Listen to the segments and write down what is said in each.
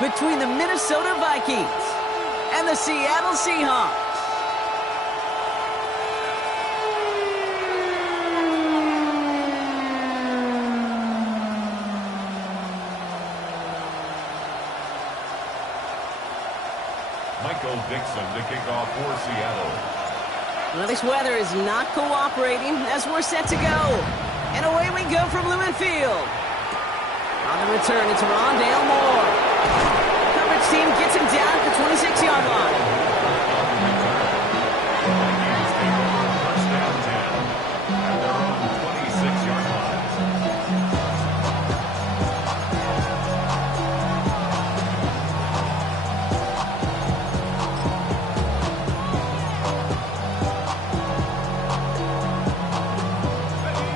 between the Minnesota Vikings and the Seattle Seahawks. Dixon to kick off for Seattle. Well, this weather is not cooperating as we're set to go. And away we go from Lumen Field. On the return, it's Rondale Moore. Coverage team gets him down at the 26-yard line. Vikings take over first down 10 at their own 26-yard line.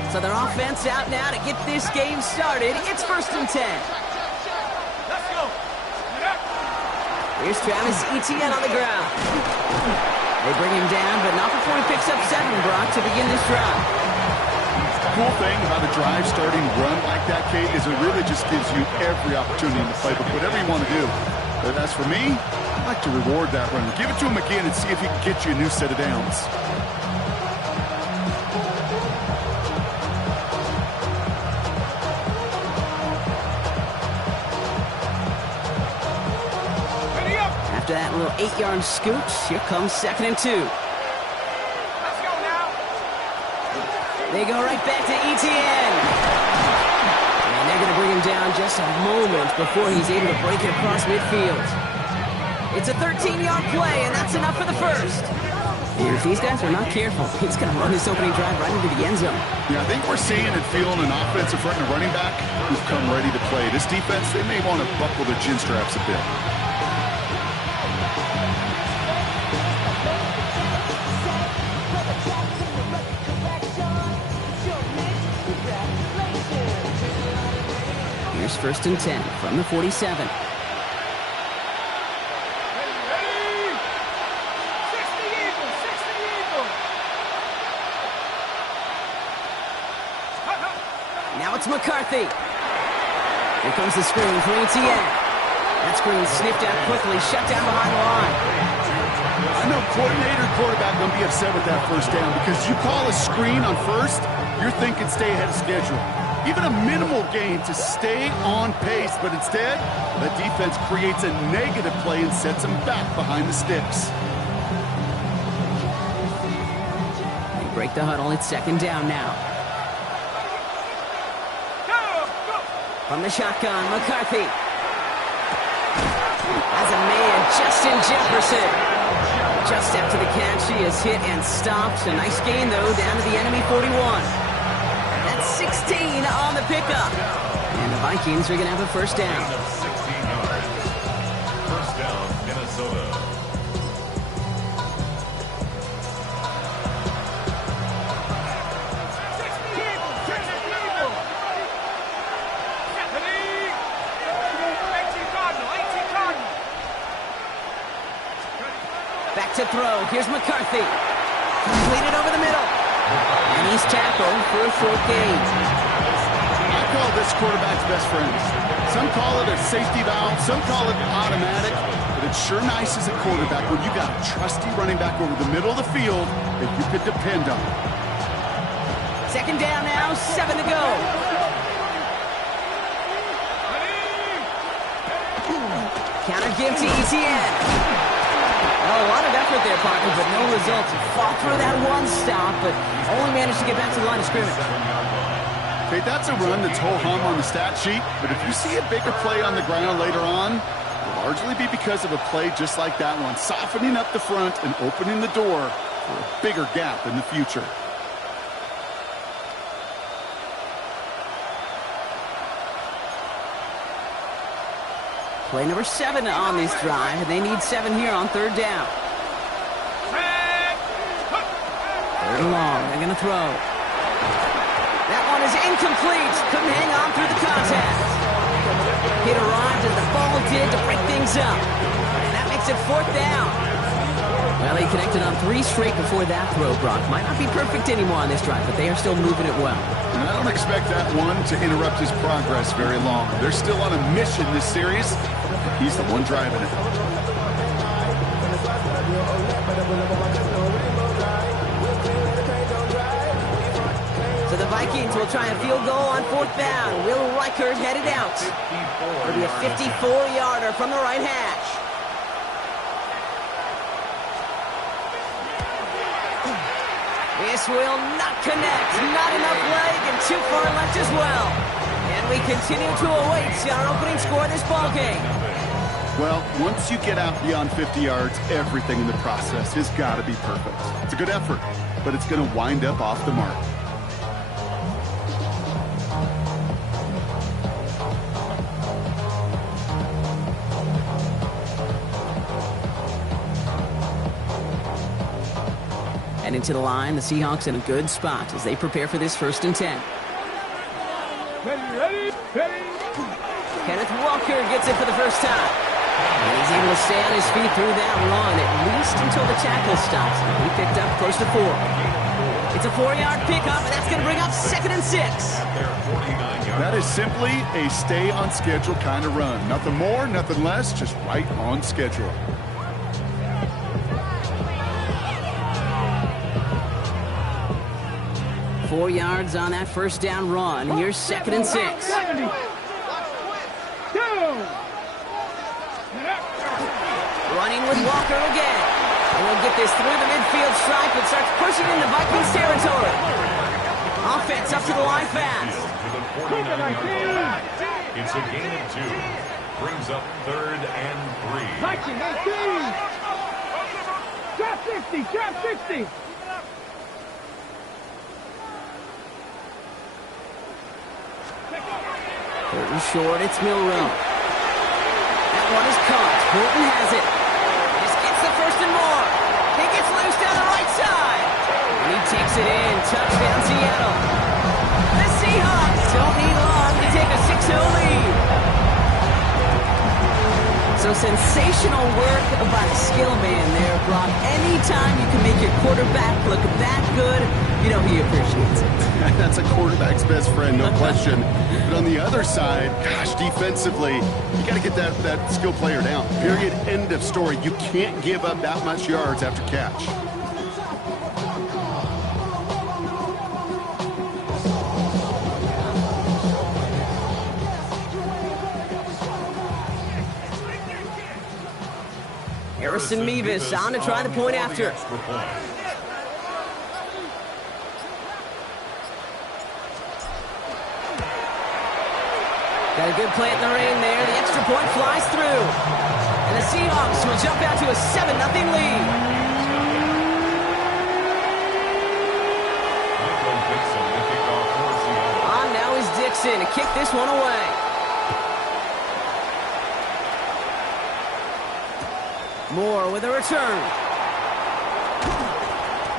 So their offense out now to get this game started. It's 1st and 10. Let's go. Here's Travis Etienne on the ground. They bring him down, but not before he picks up 7, Brock, to begin this drive. The cool thing about a drive starting run like that, Kate, is it really just gives you every opportunity in the playbook, whatever you want to do. But as for me, I like to reward that run. Give it to him again and see if he can get you a new set of downs. After that little 8-yard scooch, here comes 2nd and 2. Let's go now. They go right back to Etienne. And they're going to bring him down just a moment before he's able to break it across midfield. It's a 13-yard play, and that's enough for the first. And if these guys are not careful, he's going to run this opening drive right into the end zone. Yeah, I think we're seeing and feeling an offensive front and a running back who've come ready to play. This defense, they may want to buckle their chin straps a bit. Here's 1st and 10 from the 47. Now it's McCarthy. Here comes the screen for Etienne. That screen sniffed out quickly, shut down behind the line. I know coordinator and quarterback going to be upset with that first down because you call a screen on first, you're thinking stay ahead of schedule. Even a minimal gain to stay on pace, but instead, the defense creates a negative play and sets them back behind the sticks. They break the huddle. It's 2nd down now. From the shotgun, McCarthy. As a man, Justin Jefferson. Just after the catch, he is hit and stopped. A nice gain, though, down to the enemy 41. That's 16 on the pickup. And the Vikings are going to have a first down. 16 yards. First down, Minnesota. Back to throw. Here's McCarthy. Completed over the middle. And he's tackled for a short gain. I call this quarterback's best friend. Some call it a safety valve, some call it automatic, but it's sure nice as a quarterback when you got a trusty running back over the middle of the field that you could depend on. 2nd down now, 7 to go. Counter give to Etienne. Oh, a lot of effort there, partner, but no results. He fought through that one stop, but only managed to get back to the line of scrimmage. Okay, that's a run that's ho-hum on the stat sheet, but if you see a bigger play on the ground later on, it'll largely be because of a play just like that one, softening up the front and opening the door for a bigger gap in the future. Play number 7 on this drive, and they need 7 here on 3rd down. 3rd and long, they're going to throw. That one is incomplete. Couldn't hang on through the contact. Hit arrived as the ball did to break things up. And that makes it 4th down. Well, he connected on 3 straight before that throw, Brock. Might not be perfect anymore on this drive, but they are still moving it well. And I don't expect that one to interrupt his progress very long. They're still on a mission this series. He's the one driving it. So the Vikings will try a field goal on 4th down. Will Reichert headed out. It'll be a 54-yarder from the right hash. This will not connect. Not enough leg and too far left as well. And we continue to await our opening score of this ballgame. Well, once you get out beyond 50 yards, everything in the process has got to be perfect. It's a good effort, but it's going to wind up off the mark. And into the line, the Seahawks in a good spot as they prepare for this 1st and 10. Ready. Kenneth Walker gets it for the first time. And he's able to stay on his feet through that run, at least until the tackle stops. He picked up close to 4. It's a 4-yard pickup, and that's going to bring up 2nd and 6. That is simply a stay-on-schedule kind of run. Nothing more, nothing less, just right on schedule. Four yards on that 1st down run. Here's 2nd and 6. Running with Walker again. And he'll get this through the midfield stripe and starts pushing into Vikings territory. Offense up to the line fast. It's a gain of 2. Brings up 3rd and 3. Viking 18. Drop 60. Drop 60. Bolton short, it's Milrow. That one is caught. Bolton has it. This gets the 1st and more. He gets loose down the right side. And he takes it in. Touchdown, Seattle. The Seahawks don't need long to take a 6-0 lead. So sensational work by the skill man there, Brock. Anytime you can make your quarterback look that good, you know he appreciates it. That's a quarterback's best friend, no question. But on the other side, gosh, defensively, you got to get that skill player down. Period. End of story. You can't give up that much yards after catch. Harrison Mevis on to try the point after. Got a good play in the rain there. The extra point flies through. And the Seahawks will jump out to a 7-0 lead. On now is Dixon to kick this one away. Moore with a return.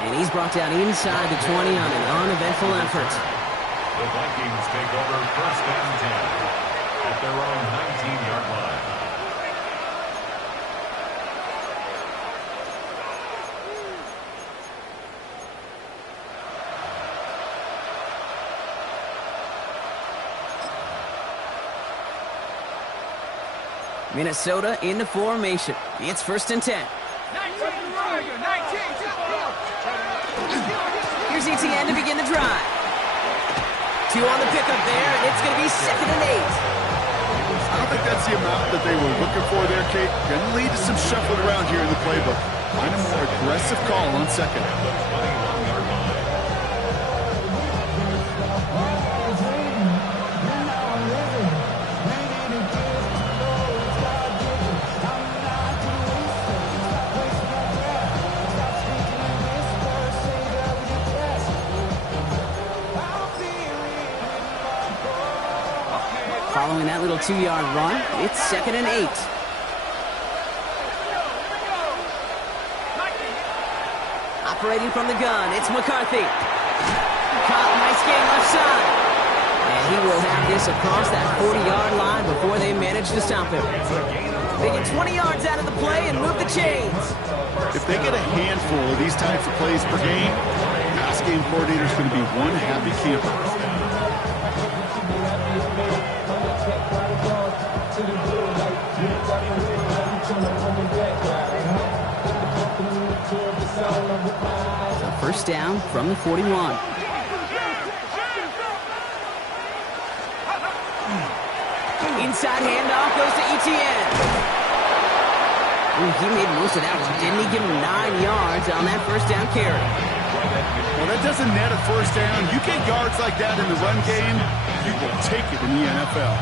And he's brought down inside the 20 on an uneventful effort. The Vikings take over 1st and 10 at their own 19-yard line. Minnesota into formation. It's 1st and 10. 19. Here's ETN to begin the drive. 2 on the pickup there, and it's going to be 2nd and 8. I don't think that's the amount that they were looking for there, Kate. Going to lead to some shuffling around here in the playbook. Find a more aggressive call on 2nd. Following that little 2-yard run, it's 2nd and 8. Operating from the gun, it's McCarthy. Caught, nice game left side. And he will have this across that 40-yard line before they manage to stop him. They get 20 yards out of the play and move the chains. If they get a handful of these types of plays per game, pass game coordinator is going to be one happy camper. So first down from the 41. Inside handoff goes to Etienne. Ooh, he made most of that one, didn't he? Give him 9 yards on that first down carry. Well, that doesn't net a first down. You get yards like that in the run game, you will take it in the NFL.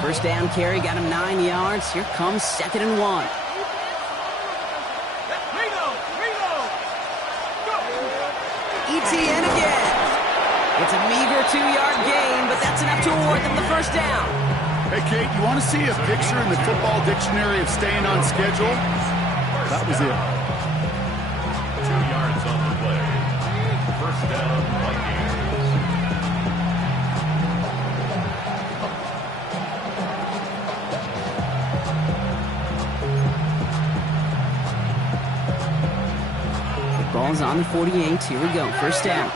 First down carry got him 9 yards. Here comes 2nd and 1. Etienne again. It's a meager 2-yard gain, but that's enough to award them the first down. Hey, Kate, you want to see a picture in the football dictionary of staying on schedule? That was it. 2 yards on the play. First down, Vikings. Ball's on the 48. Here we go. First down.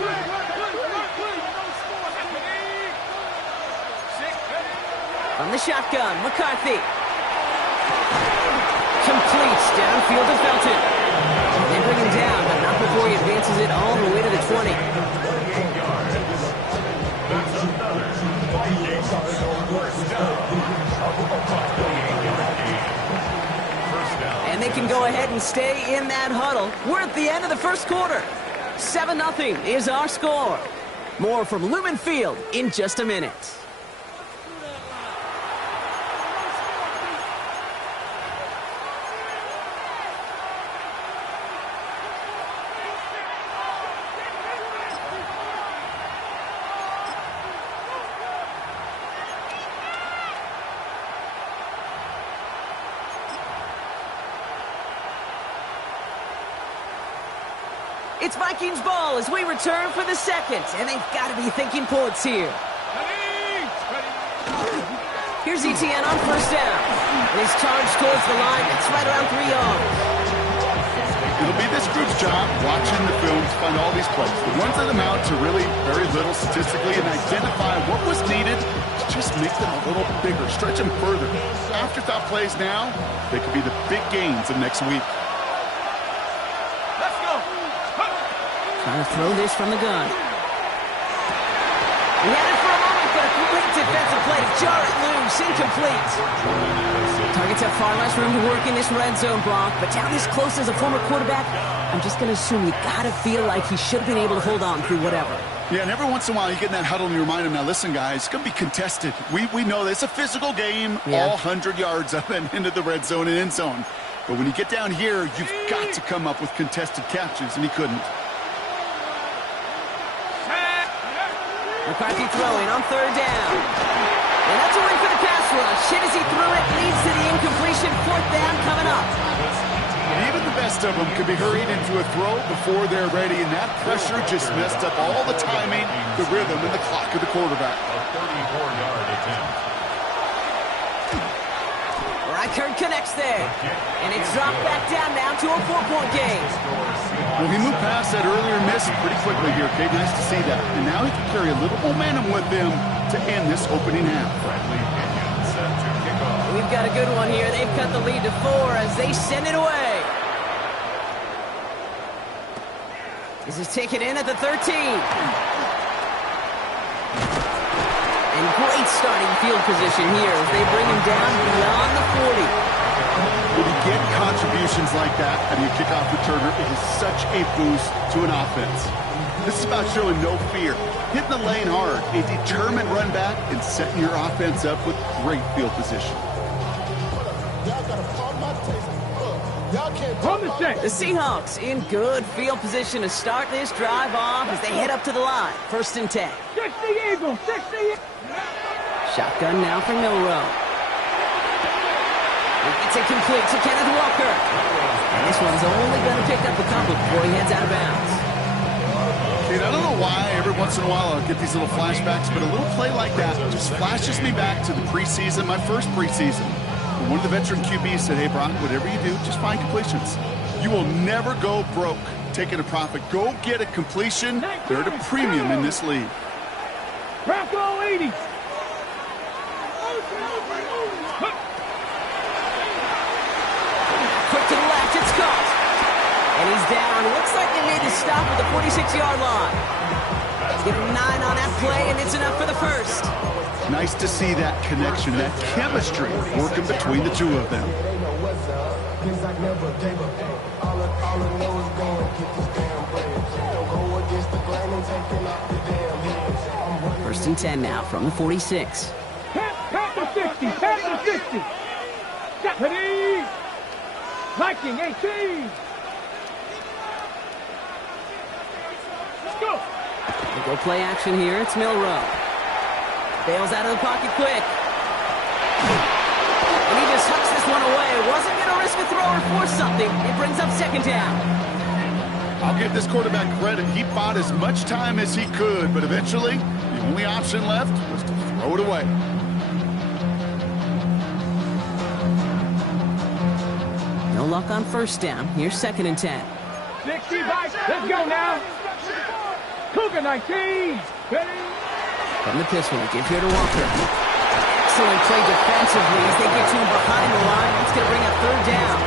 From the shotgun, McCarthy. Completes downfield to Felton. They bring him down, but not before he advances it all the way to the 20. And they can go ahead and stay in that huddle. We're at the end of the first quarter. 7-0 is our score. More from Lumen Field in just a minute. It's Vikings ball as we return for the second, and they've got to be thinking points here. Here's Etienne on first down, and he's charged towards the line. It's right around 3 yards. It'll be this group's job watching the film to find all these plays. The ones that amount to really very little statistically and identify what was needed to just make them a little bigger, stretch them further. Afterthought plays now, they could be the big gains of next week. Trying to throw this from the gun. He had it for a moment, but a great defensive play to jar it loose, incomplete. Targets have far less room to work in this red zone, Brock, but down this close as a former quarterback, I'm just going to assume you got to feel like he should have been able to hold on through whatever. Yeah, and every once in a while you get in that huddle and you remind him, now listen, guys, it's going to be contested. We know that it's a physical game, all 100 yards up and into the red zone and end zone. But when you get down here, you've got to come up with contested catches, and he couldn't. McCarthy throwing on third down. And that's a win for the pass rush. Hit as he threw it, leads to the incompletion. Fourth down coming up. And even the best of them could be hurried into a throw before they're ready, and that pressure just messed up all the timing, the rhythm, and the clock of the quarterback. A 34-yard attempt. Reichert connects there. And it's dropped back down now to a 4-point game. Well, he moved past that earlier miss pretty quickly here, Kate. Nice to see that. And now he can carry a little momentum with him to end this opening half. We've got a good one here. They've cut the lead to 4 as they send it away. This is taken in at the 13. And great starting field position here as they bring him down beyond the 40. When you get contributions like that out of your kickoff returner, it is such a boost to an offense. This is about showing no fear, hitting the lane hard, a determined run back, and setting your offense up with great field position. The Seahawks in good field position to start this drive off as they head up to the line. 1st and 10. 60 Eagles, 60. Shotgun now for Milrow. It's incomplete to Kenneth Walker. And this one's only going to pick up a couple before he heads out of bounds. Kate, I don't know why every once in a while I'll get these little flashbacks, but a little play like that just flashes me back to the preseason, my first preseason. One of the veteran QBs said, hey, Brock, whatever you do, just find completions. You will never go broke taking a profit. Go get a completion. They're at a premium in this league. Bronco 80. Quick to the left, it's caught. And he's down. Looks like they made the stop at the 46-yard line. Give him 9 on that play, and it's enough for the first. Nice to see that connection, that chemistry working between the two of them. First and 10 now from the 46. Pat the 60. Pat the 60. Deputy. Viking 18. Let's go. They go play action here. It's Milrow. Bails out of the pocket quick. And he just hucks this one away. Wasn't going to risk a throw or force something. It brings up second down. I'll give this quarterback credit. He bought as much time as he could, but eventually the only option left was to throw it away. No luck on first down. Here's second and 10. 65. Let's go now. Cougar 19. Ready? From the pistol, give here to Walker. Excellent play defensively as they get to him behind the line. It's going to bring up third down.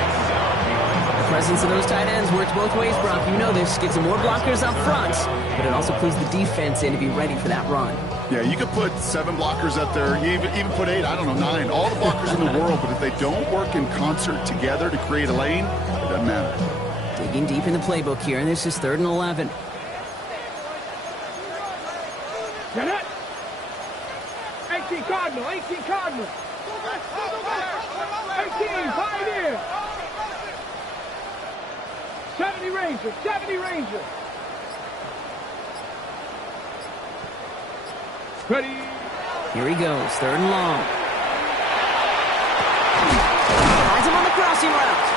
The presence of those tight ends works both ways, Brock. You know this. Gives them more blockers up front, but it also plays the defense in to be ready for that run. Yeah, you could put 7 blockers up there, even put 8, I don't know, 9, all the blockers in the world, but if they don't work in concert together to create a lane, it doesn't matter. Digging deep in the playbook here, and this is 3rd and 11. Get it. 18 Cardinal. 18 Cardinal. 18 Pioneer. 70 Ranger. 70 Ranger. Ready. Here he goes, 3rd and long. Finds him on the crossing route.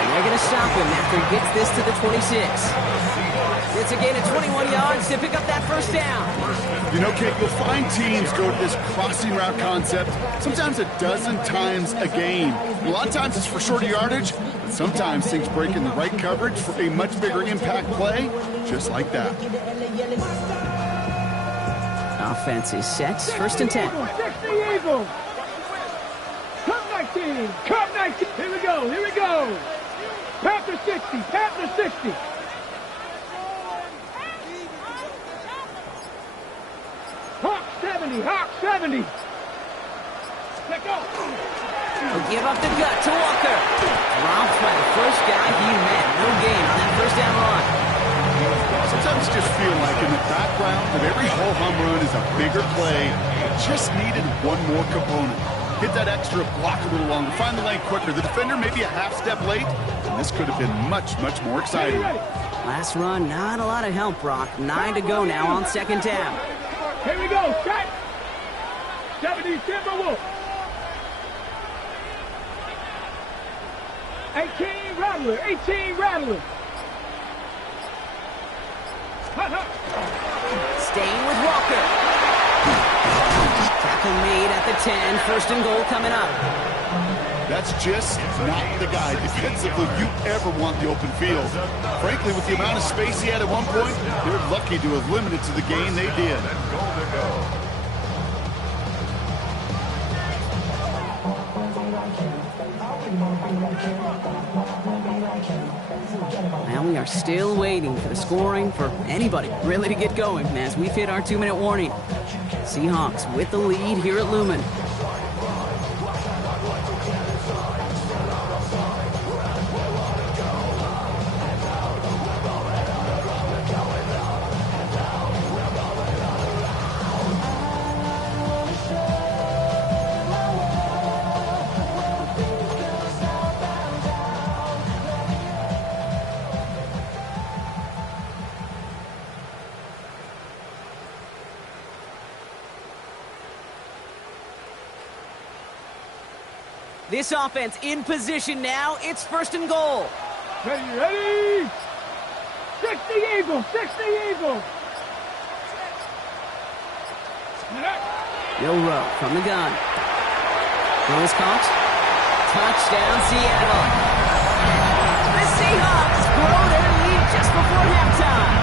And they're going to stop him after he gets this to the 26. It's a gain of 21 yards to pick up that first down. You know, Kate, you'll find teams go to this crossing route concept sometimes a dozen times a game. A lot of times it's for shorter yardage, but sometimes things break in the right coverage for a much bigger impact play, just like that. Offense is set. First and 10. 60 Eagles. Cup 19. Cup 19. Here we go. Here we go. Panther 60. Panther 60. Hawk 70. Hawk 70. Let go. He'll give up the gut to Walker. Dropped by the first guy he met. No gain on that first down run. Sometimes just feel like in the background of every ho-hum run is a bigger play. It just needed one more component. Hit that extra block a little longer. Find the lane quicker. The defender maybe a half step late. And this could have been much, much more exciting. Last run, not a lot of help, Brock. 9 to go now on second down. Here we go. Set. 70 Timberwolf. 18 Rattler. 18 Rattler. Staying with Walker. Tackle made at the 10. First and goal coming up. That's just not the guy defensively you ever want the open field. Frankly, with the amount of space he had at one point, they're lucky to have limited to the gain they did. Now we are still waiting for the scoring for anybody really to get going as we've hit our 2-minute warning. Seahawks with the lead here at Lumen. This offense in position now. It's first and goal. Ready, ready. 60 Eagles, 60 Eagles. Milrow from the gun. Throw is caught. Touchdown, Seattle. The Seahawks grow their lead just before halftime.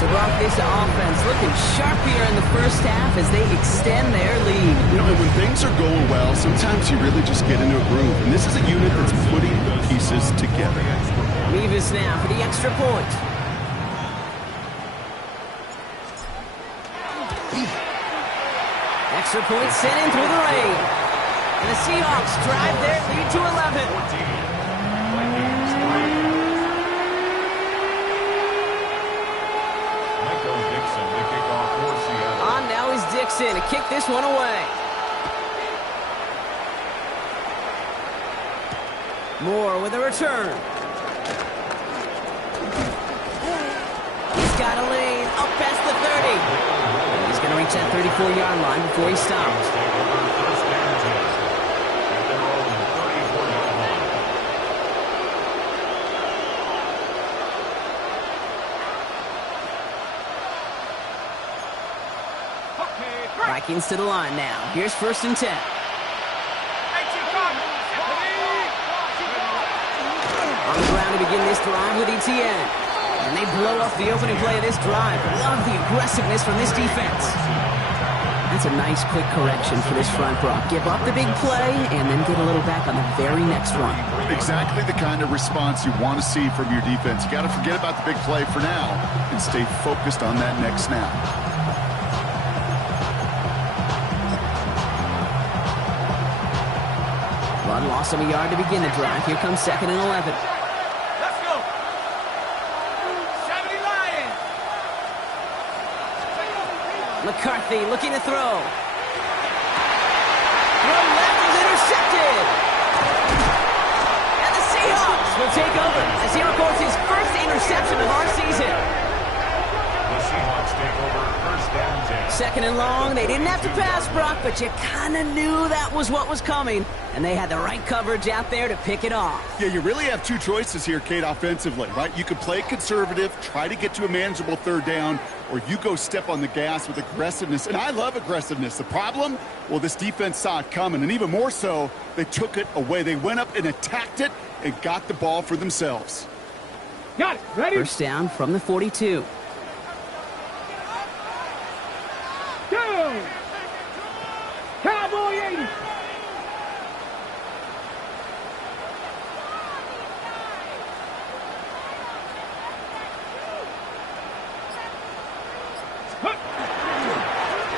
So, Brock, this offense looking sharp here in the first half as they extend their lead. You know, when things are going well, sometimes you really just get into a groove. And this is a unit that's putting the pieces together. Mevis now for the extra point. Extra point sent in through the rain. And the Seahawks drive their lead to 11. Vikings 3. Dixon to kick off for Seattle. On now is Dixon to kick this one away. Moore with a return. He's got a lane up past the 30. He's going to reach that 34-yard line before he stops. Take over first down 10 at their own 34-yard line. Vikings to the line now. Here's 1st and 10. On the ground to begin this drive with ETN. And they blow off the opening play of this drive. Love the aggressiveness from this defense. That's a nice quick correction for this front, Brock. Give up the big play and then get a little back on the very next one. Exactly the kind of response you want to see from your defense. You got to forget about the big play for now and stay focused on that next snap. Run loss of a yard to begin the drive. Here comes 2nd and 11. Let's go. 70 Lions. McCarthy looking to throw. Throw left is intercepted. And the Seahawks will take over as he records his first interception of our season. The Seahawks take over first down 10. 2nd and long. They didn't have to pass, Brock, but you kind of knew that was what was coming. And they had the right coverage out there to pick it off. Yeah, you really have two choices here, Kate, offensively, right? You could play conservative, try to get to a manageable 3rd down, or you go step on the gas with aggressiveness. And I love aggressiveness. The problem? Well, this defense saw it coming, and even more so, they took it away. They went up and attacked it and got the ball for themselves. Got it. Ready? 1st down from the 42. Go. Cowboy 80.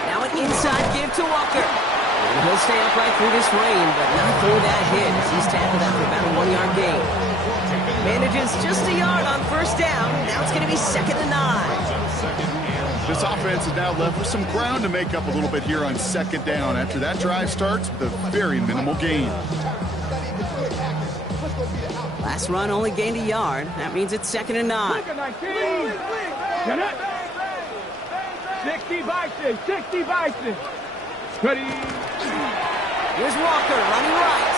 Now an inside give to Walker. And he'll stay upright through this rain, but not through that hit as he's tackled after about a 1-yard gain. Manages just a yard on 1st down. Now it's going to be 2nd and 9. This offense is now left with some ground to make up a little bit here on 2nd down after that drive starts with a very minimal gain. Last run only gained a yard. That means it's 2nd and 9. 60 Bison. 60 Bison. Ready? Here's Walker running right.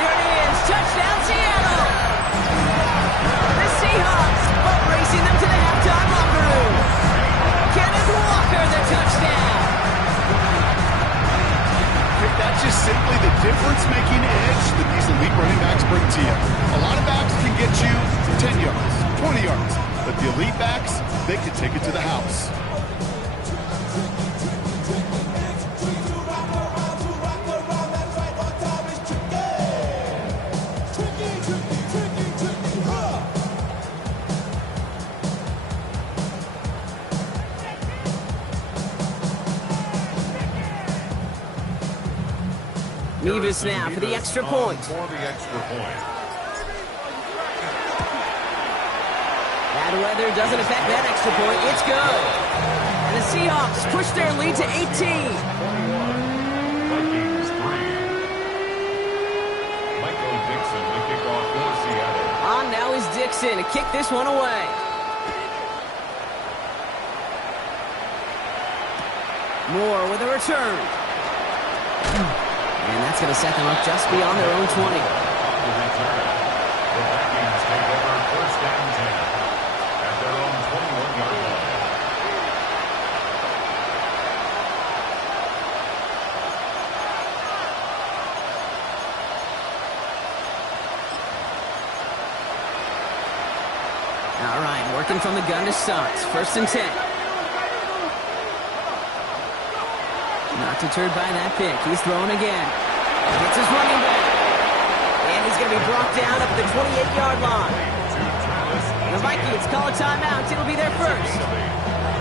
There it is. Touchdown, Seattle. The Seahawks boat racing them to the halftime locker room. Kenneth Walker, the touchdown. That's just simply the difference-making edge that these elite running backs bring to you. A lot of backs can get you 10 yards, 20 yards, but the elite backs, they can take it to the house. Mevis now for the extra point. For the extra point. Bad weather doesn't affect that extra point. It's good. And the Seahawks push their lead to 18. Vikings 3. Michael Dixon to kick off for Seattle. On now is Dixon to kick this one away. Moore with a return. And that's going to set them up just beyond their own 20. The return. The Vikings take over first down 10 at their own 21-yard line. Working from the gun to start. 1st and 10. Not deterred by that pick. He's throwing again. Gets his running back. And he's going to be brought down up at the 28-yard line. The Vikings call a timeout. It'll be their first.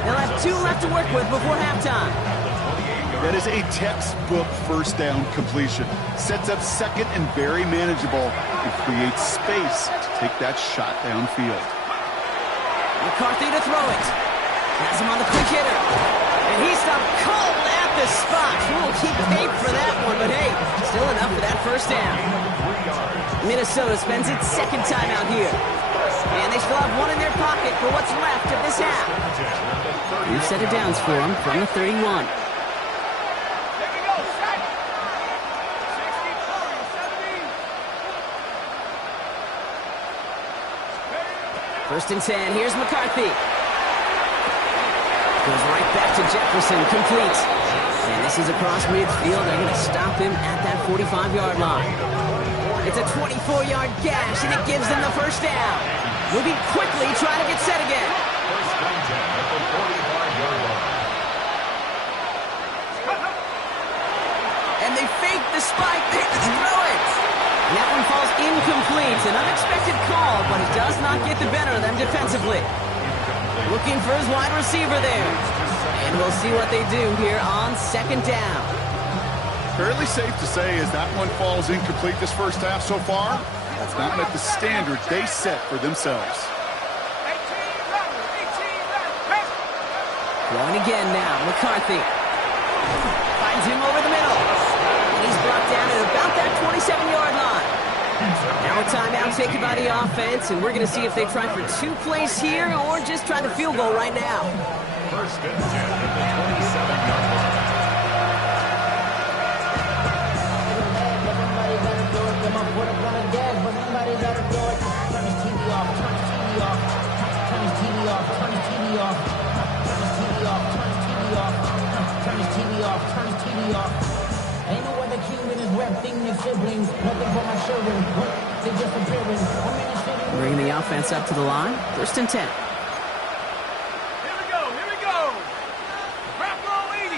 They'll have 2 left to work with before halftime. That is a textbook first down completion. Sets up second and very manageable and creates space to take that shot downfield. McCarthy to throw it. Has him on the quick hitter. And he stopped cold at the spot. We'll keep paid for that one, but hey, still enough for that first down. Minnesota spends its 2nd timeout here. And they still have 1 in their pocket for what's left of this half. 2 set of downs for them from the 31. First and 10. Here's McCarthy. Goes right back to Jefferson. Complete. And this is across midfield. They're going to stop him at that 45-yard line. It's a 24-yard gash, and it gives them the first down. Moving quickly, trying to get set again. First and 10 at the 45-yard line. And they fake the spike. They throw it. And that one falls incomplete. An unexpected call, but it does not get the better of them defensively. Looking for his wide receiver there. And we'll see what they do here on 2nd down. Fairly safe to say as that one falls incomplete this first half so far, that's not met the standard they set for themselves. Going again now, McCarthy. Finds him over the middle. And he's brought down at about that 27-yard line. Now a timeout taken by the offense, and we're going to see if they try for 2 plays here or just try the field goal right now. First and 10 at the 27-yard line. Ain't no other king than his rep thing, his siblings. Nothing for my children. They just appearing. Bringing the offense up to the line. 1st and 10. Here we go. Here we go. Rock roll 80.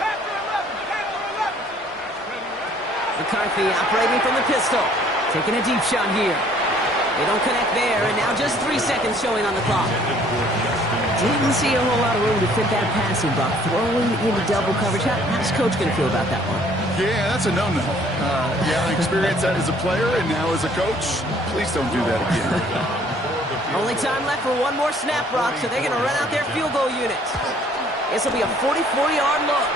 Panther 11. Panther 11. McCarthy operating from the pistol. Taking a deep shot here. They don't connect there, and now just 3 seconds showing on the clock. Didn't see a whole lot of room to fit that passing buck. Throwing into double coverage. How's Coach going to feel about that one? Yeah, that's a no-no. I experienced that as a player and now as a coach. Please don't do that again. Only time left for 1 more snap, Brock, so they're going to run out their field goal units. This will be a 44-yard look.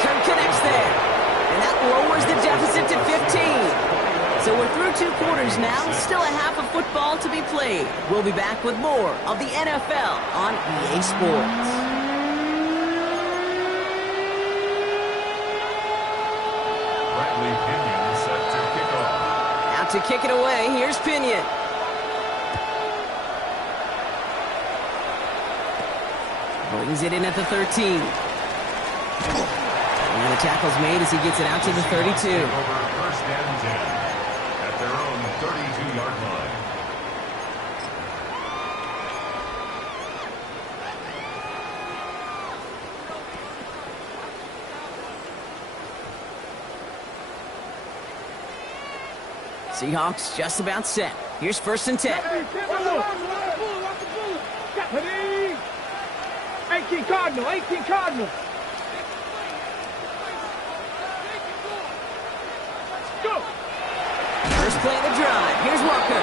Kirk connects there. And that lowers the deficit to 15. So we're through 2 quarters now. Still a half of football to be played. We'll be back with more of the NFL on EA Sports. Bradley Pinion set to kick off. Out to kick it away. Here's Pinion. Brings it in at the 13. And the tackle's made as he gets it out to the 32. Over first and 10 at their own 32-yard line. Seahawks just about set. Here's 1st and 10. 18 Cardinal. 18 Cardinal. Go. First play of the drive. Here's Walker.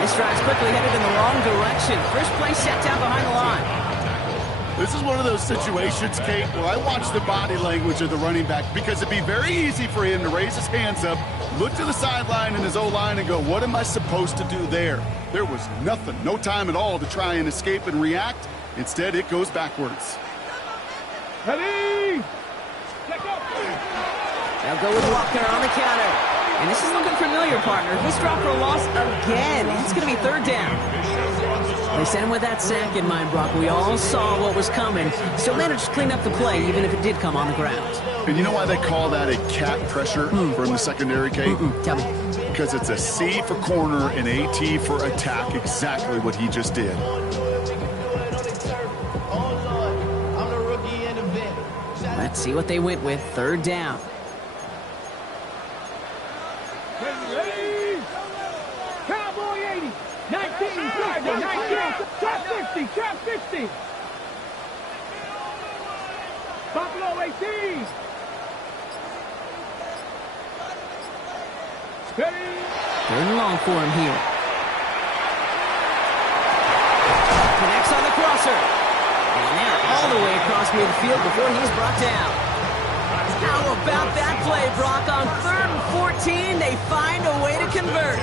This drive's quickly headed in the wrong direction. First play set down behind the line. This is one of those situations, Kate, where I watch the body language of the running back because it'd be very easy for him to raise his hands up, look to the sideline in his O-line and go, what am I supposed to do there? There was nothing, no time at all to try and escape and react. Instead, it goes backwards. Ready? They'll go with Walker on the counter. And this is looking familiar, partner. He's dropped for a loss again. It's going to be 3rd down. They sent him with that sack in mind, Brock. We all saw what was coming. Still managed to clean up the play, even if it did come on the ground. And you know why they call that a cat pressure from the secondary, Kate? Tell me. because it's a C for corner and AT for attack, exactly what he just did. Let's see what they went with. Third down. Cowboy 80. 19, Tiger, 19. Trap 60, trap 60. Buffalo 18. Ready. Third and long for him here. Connects on the crosser. And they're all the way across midfield before he's brought down. How about that play, Brock? On 3rd and 14, they find a way to convert.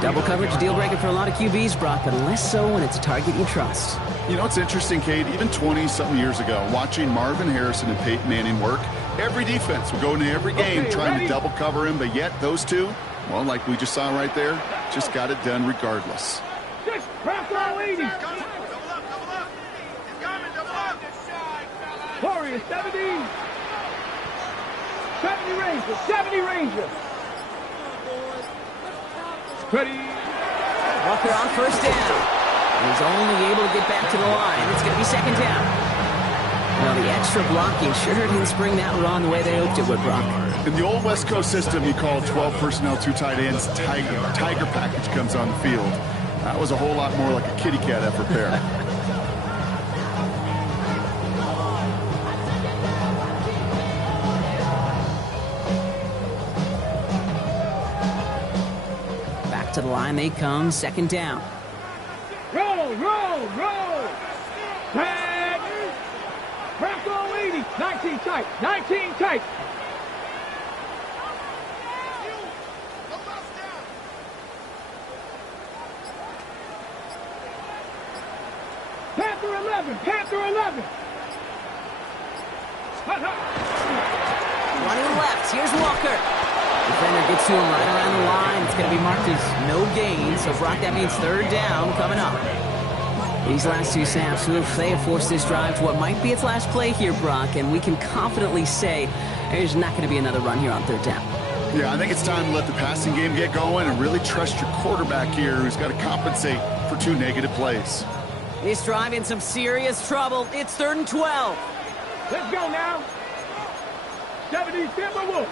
Double coverage, deal breaker for a lot of QBs, Brock, but less so when it's a target you trust. You know, it's interesting, Kate, even 20-something years ago, watching Marvin Harrison and Peyton Manning work, every defense would go into every game trying to double cover him, but yet those two, well, like we just saw right there, just got it done regardless. Just press all 80. Warriors 70. 70 Rangers, 70 Rangers. Ready. Walker on first down. He's only able to get back to the line. It's going to be second down. Now the extra blocking sure didn't spring that run the way they hoped it would, Brock. In the old West Coast system, you call 12 personnel, 2 tight ends, tiger package comes on the field. That was a whole lot more like a kitty cat effort there. To the line they come, second down. Roll, roll, roll. Tag. Press all 80. 19 tight, 19 tight. Panther 11, Panther 11. Running left, here's Walker. Defender gets to him right around the line. It's going to be marked as no gain. So, Brock, that means third down coming up. These last two snaps, they have forced this drive to what might be its last play here, Brock. And we can confidently say there's not going to be another run here on third down. Yeah, I think it's time to let the passing game get going and really trust your quarterback here, who's got to compensate for 2 negative plays. This drive in some serious trouble. It's 3rd and 12. Let's go now. 70 Timberwolves.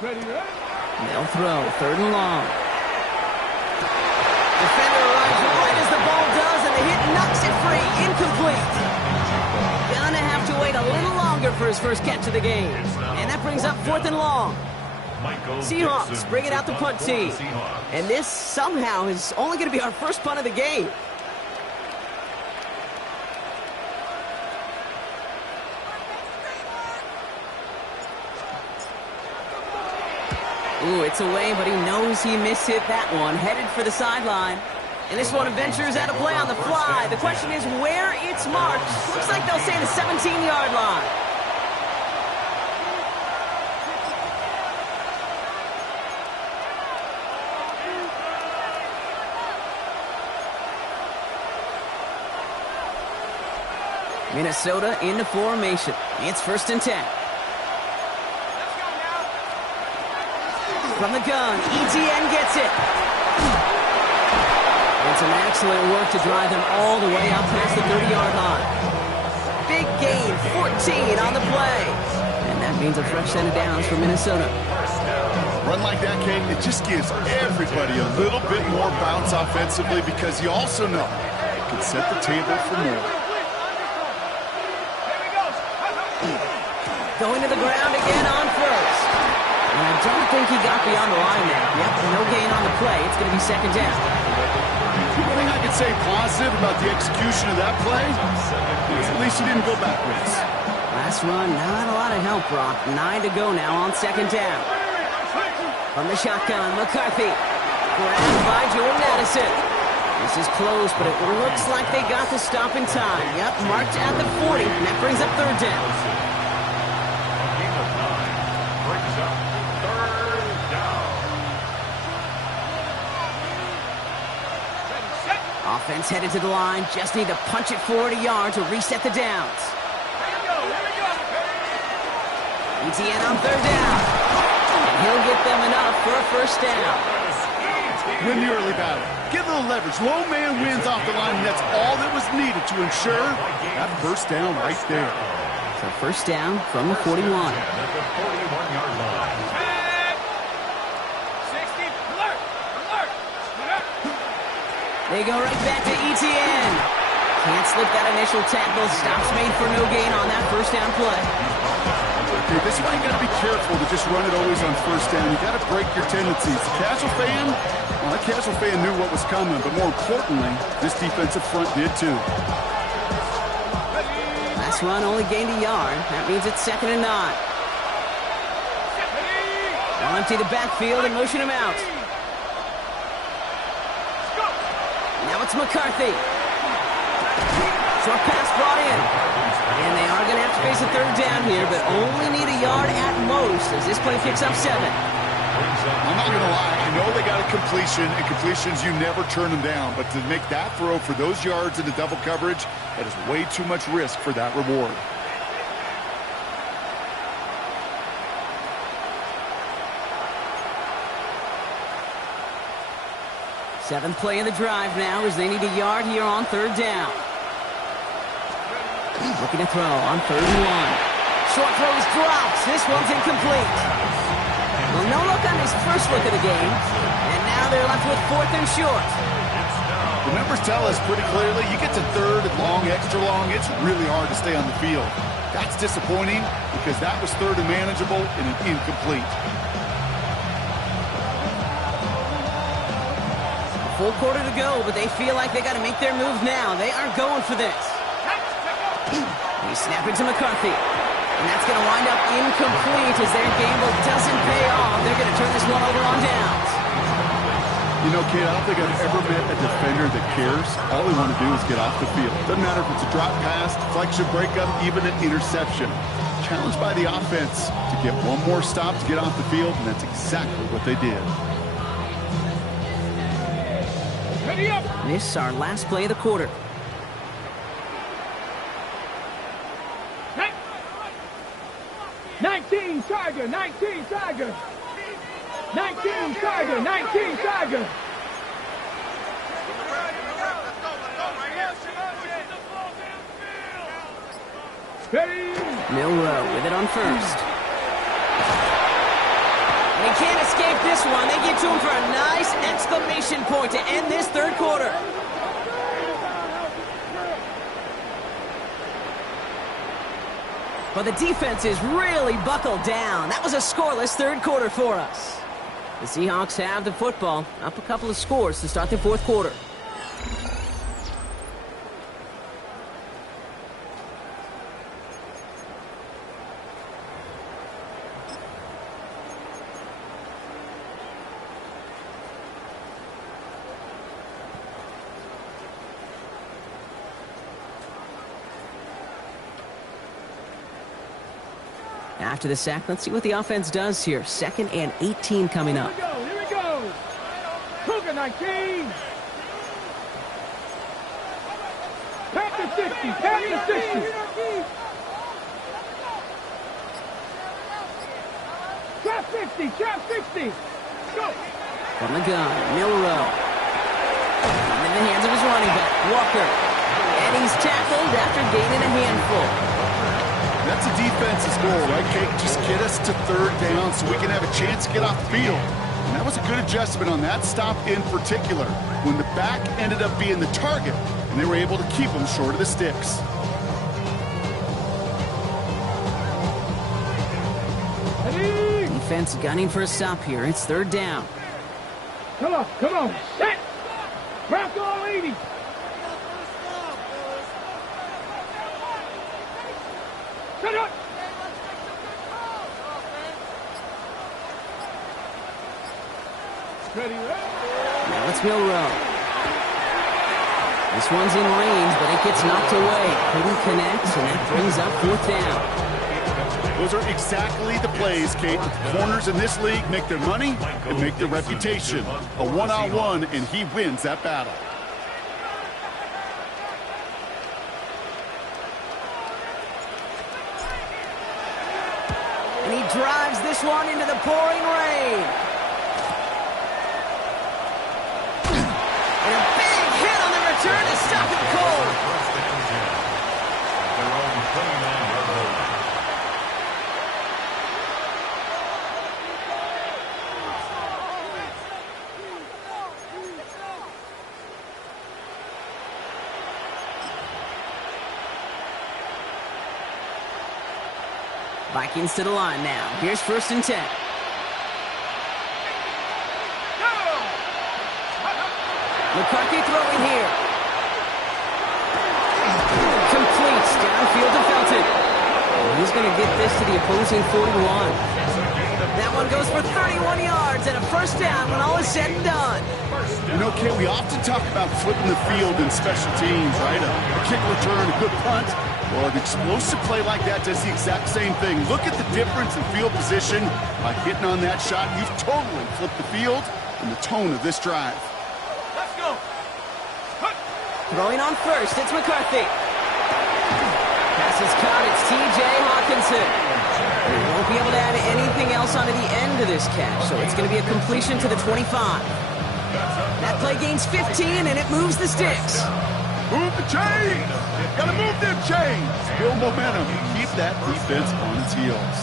They'll throw, 3rd and long. Defender arrives right as the ball does, and the hit knocks it free. Incomplete. Gonna have to wait a little longer for his first catch of the game. And that brings up 4th and long. Seahawks bring it out the punt team. And this somehow is only going to be our first punt of the game. Ooh, it's away, but he knows he mishit that one. Headed for the sideline. And this one ventures out of play on the fly. The question is where it's marked. Looks like they'll say the 17-yard line. Minnesota into formation. It's 1st and 10. From the gun, ETN gets it. And some excellent work to drive them all the way out past the 30-yard line. Big gain, 14 on the play. And that means a fresh set of downs for Minnesota. Run like that, Kate, it just gives everybody a little bit more bounce offensively because you also know it can set the table for more. Going to the ground again on first. And I don't think he got beyond the line there. Yep, no gain on the play. It's going to be second down. One thing I can say positive about the execution of that play is at least he didn't go backwards. Last run, not a lot of help, Brock. 9 to go now on second down. From the shotgun, McCarthy. Grabbed by Jordan Addison. This is close, but it looks like they got the stop in time. Yep, marked at the 40, and that brings up third down. Offense headed to the line. Just need to punch it forward a yard to reset the downs. ETN on third down. And he'll get them enough for a first down. Win the early battle. Get a little leverage. Low man wins off the line, and that's all that was needed to ensure that first down right there. So first down from the 41. At the 41-yard line. They go right back to ETN. Can't slip that initial tackle. Stops made for no gain on that first down play. Okay, this is why you got to be careful to just run it always on first down. You got to break your tendencies. Casual fan, well, that casual fan knew what was coming, but more importantly, this defensive front did too. Last run only gained a yard. That means it's 2nd and 9. They'll empty the backfield and motion him out. Now it's McCarthy. Short pass brought in. And they are going to have to face a third down here, but only need a yard at most as this play picks up 7. I'm not going to lie. I know they got a completion, and completions, you never turn them down. But to make that throw for those yards into double coverage, that is way too much risk for that reward. Seventh play of the drive now as they need a yard here on third down. Looking to throw on 3rd and 1. Short throw is dropped. This one's incomplete. Well, no look on his first look of the game. And now they're left with 4th and short. The numbers tell us pretty clearly, you get to 3rd and long, extra long, it's really hard to stay on the field. That's disappointing because that was 3rd and manageable and an incomplete. A full quarter to go, but they feel like they got to make their move now. They aren't going for this. They snap it to McCarthy. And that's going to wind up incomplete as their gamble doesn't pay off. They're going to turn this one over on downs. You know, Kate, I don't think I've ever met a defender that cares. All they want to do is get off the field. Doesn't matter if it's a drop pass, deflection, breakup, even an interception. Challenged by the offense to get one more stop to get off the field, and that's exactly what they did. This is our last play of the quarter. Hey. 19 Tiger, 19 Tiger. 19 Tiger, 19 Tiger. Ready? Milrow with it on first. And he can't escape this one. They get to him for a nice exclamation point to end this third quarter. But the defense is really buckled down. That was a scoreless third quarter for us. The Seahawks have the football, up a couple of scores to start the fourth quarter. After the sack, let's see what the offense does here. 2nd and 18 coming up. Here we go. Cougar 19. Pass to 60. Pass to 60. Trap 60. Trap 60. Go. From the gun, Milrow. In the hands of his running back, Walker. And he's tackled after gaining a handful. That's a defense's goal, right, Kate? Just get us to 3rd down so we can have a chance to get off the field. And that was a good adjustment on that stop in particular, when the back ended up being the target, and they were able to keep him short of the sticks. Ready? Defense gunning for a stop here. It's 3rd down. Come on. Come on. Set. Crack all 80. Set up. Ready, Now it's Milrow. This one's in range, but it gets knocked away. Couldn't connect, and that brings up 4th down. Those are exactly the plays, Kate. Corners in this league make their money and make their reputation. A one-on-one, and he wins that battle. And he drives this one into the pouring rain. And a big hit on the return to stop it cold. First and 10. At their own 29-yard line. Vikings to the line now. Here's 1st and 10. McCarthy throwing here. Completes downfield to Felton. And he's going to get this to the opposing 41. That one goes for 31 yards and a first down when all is said and done. You know, Kate, we often talk about flipping the field in special teams, right? A kick return, a good punt. Well, an explosive play like that does the exact same thing. Look at the difference in field position. By hitting on that shot, you've totally flipped the field and the tone of this drive. Let's go. Throwing on first, it's McCarthy. Pass is caught, it's T.J. Hawkinson. He won't be able to add anything else onto the end of this catch, so it's going to be a completion to the 25. That play gains 15, and it moves the sticks. Move the chains! Gotta move them chains! Build momentum. Keep that defense on its heels.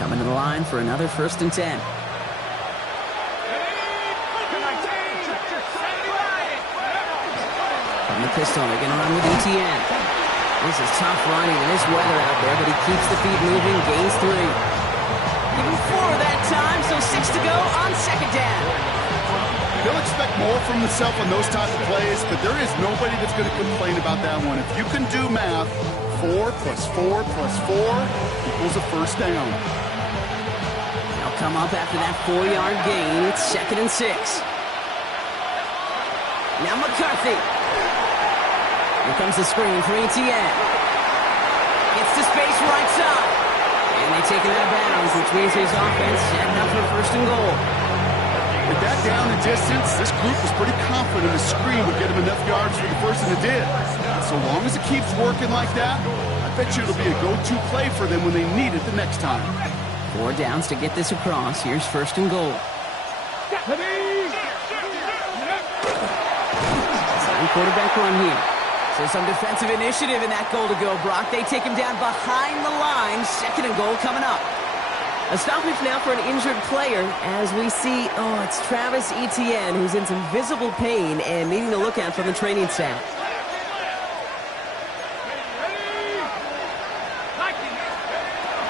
Coming to the line for another 1st and 10. On the pistol, they're going to run with ETN. This is tough running in this weather out there, but he keeps the feet moving, gains 3. Even 4 that time, so 6 to go on 2nd down. He'll expect more from himself on those type of plays, but there is nobody that's going to complain about that one. If you can do math, 4 plus 4 plus 4 equals a first down. They'll come up after that 4-yard gain. It's 2nd and 6. Now McCarthy. Here comes the screen for ETN. Gets to space right side. And they take it out of bounds, which means his offense setting up for 1st and goal. With that down and distance, this group was pretty confident the screen would get him enough yards for the first, and it did. And so long as it keeps working like that, I bet you it'll be a go-to play for them when they need it the next time. 4 downs to get this across. Here's 1st and goal. Time quarterback run here. So some defensive initiative in that goal to go, Brock. They take him down behind the line. 2nd and goal coming up. A stoppage now for an injured player as we see, it's Travis Etienne who's in some visible pain and needing to look out from the training staff.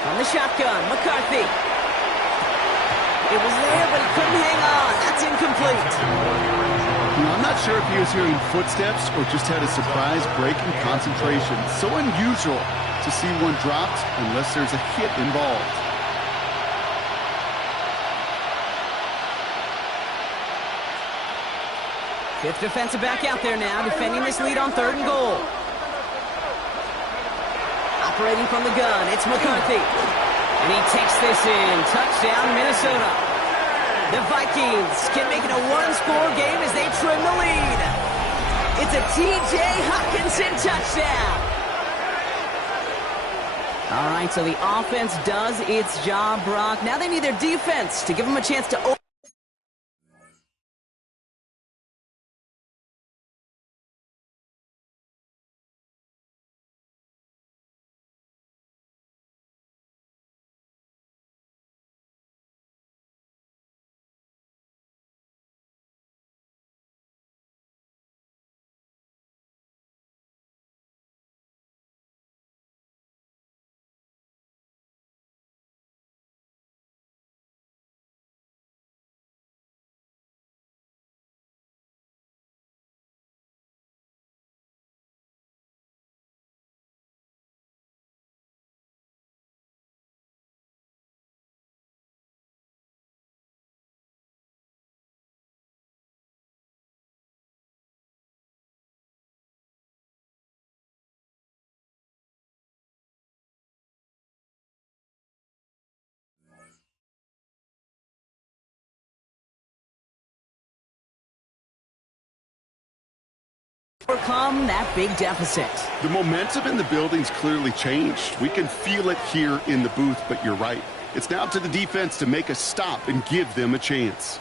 On the shotgun, McCarthy. It was there, but he couldn't hang on. That's incomplete. I'm not sure if he was hearing footsteps or just had a surprise break in concentration. So unusual to see one dropped unless there's a hit involved. Fifth defensive back out there now, defending this lead on 3rd and goal. Operating from the gun, it's McCarthy. And he takes this in. Touchdown, Minnesota. The Vikings can make it a 1-score game as they trim the lead. It's a T.J. Hawkinson touchdown. All right, so the offense does its job, Brock. Now they need their defense to give them a chance to overcome that big deficit. The momentum in the building's clearly changed. We can feel it here in the booth, but you're right. It's now up to the defense to make a stop and give them a chance.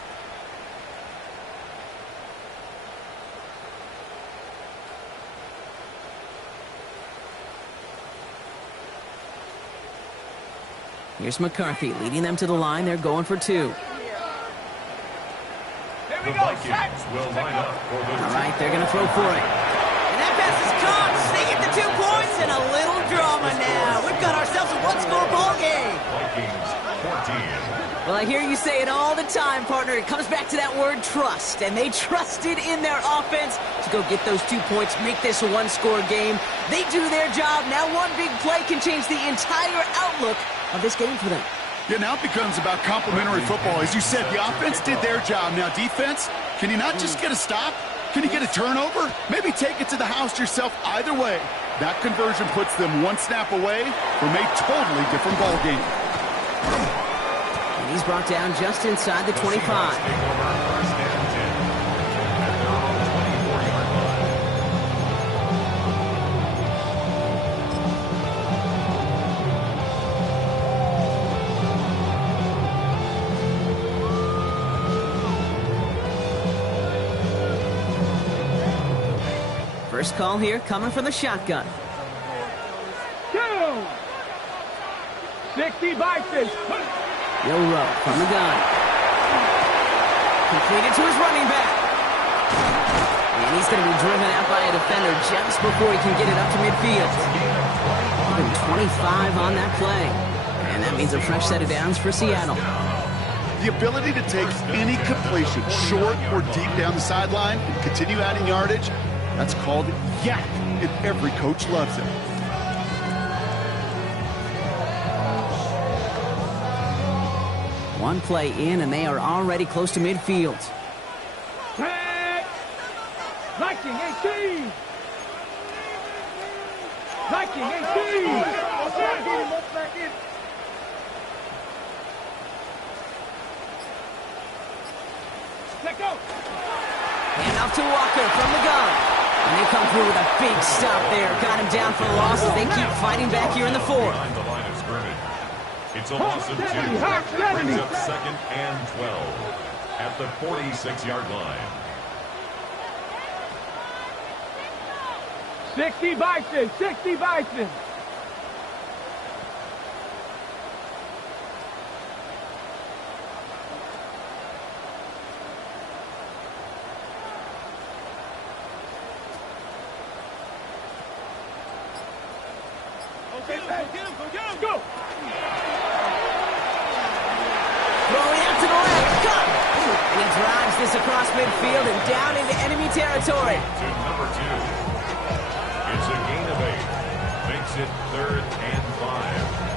Here's McCarthy leading them to the line. They're going for 2. The Vikings will line up for the All right, they're going to throw for it. And that pass is caught. They get the 2 points and a little drama now. We've got ourselves a one-score ball game. Vikings 14. Well, I hear you say it all the time, partner. It comes back to that word trust, and they trusted in their offense to go get those 2 points, make this a one-score game. They do their job. Now one big play can change the entire outlook of this game for them. Yeah, now it becomes about complementary football. As you said, the offense did their job. Now defense, can you not just get a stop? Can you get a turnover? Maybe take it to the house yourself. Either way, that conversion puts them one snap away from a totally different ball game. And he's brought down just inside the 25. Take over first and 10 at their own 24-yard line. First call here coming from the shotgun. 2. 60 Vikings. Rowe from the gun. Completed to his running back. And he's going to be driven out by a defender just before he can get it up to midfield. Even 25 on that play. And that means a fresh set of downs for Seattle. The ability to take any completion, short or deep down the sideline, and continue adding yardage, that's called yak, and every coach loves it. One play in, and they are already close to midfield. Viking 18. Viking 18. Let go. And off to Walker from the gun. And they come through with a big stop there. Got him down for the loss as they keep fighting back here in the 4th. Behind the line of scrimmage. It's a loss of 2. Brings up 2nd and 12 at the 46-yard line. 60 Bison. 60 Bison. Go! Throwing out to the left. Cut! And he drives this across midfield and down into enemy territory. To number 2. It's a gain of 8. Makes it 3rd and 5.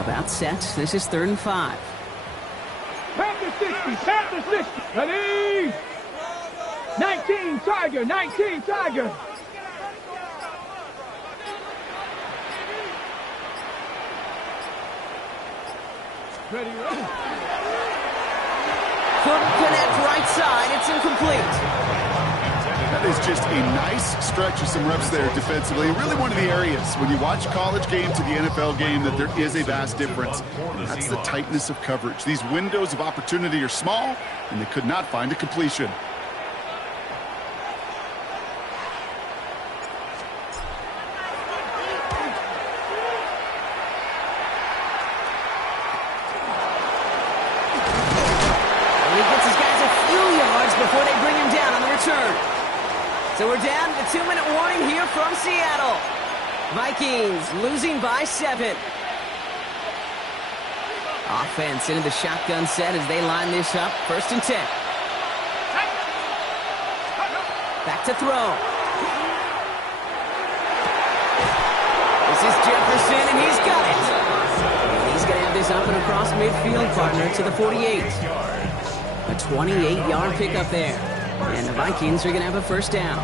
About set. This is 3rd and 5. Panther 60. Panther 60. Ready? 19 Tiger. 19 Tiger. Ready? Couldn't connect right side. It's incomplete. That is just a nice stretch of some reps there defensively. Really one of the areas when you watch a college game to the NFL game that there is a vast difference. That's the tightness of coverage. These windows of opportunity are small, and they could not find a completion. And he gets his guys a few yards before they bring him down on the return. So we're down to the 2-minute warning here from Seattle. Vikings losing by 7. Offense into the shotgun set as they line this up. 1st and 10. Back to throw. This is Jefferson, and he's got it. And he's going to have this up and across midfield, partner, to the 48. A 28-yard pickup there. And the Vikings are going to have a first down.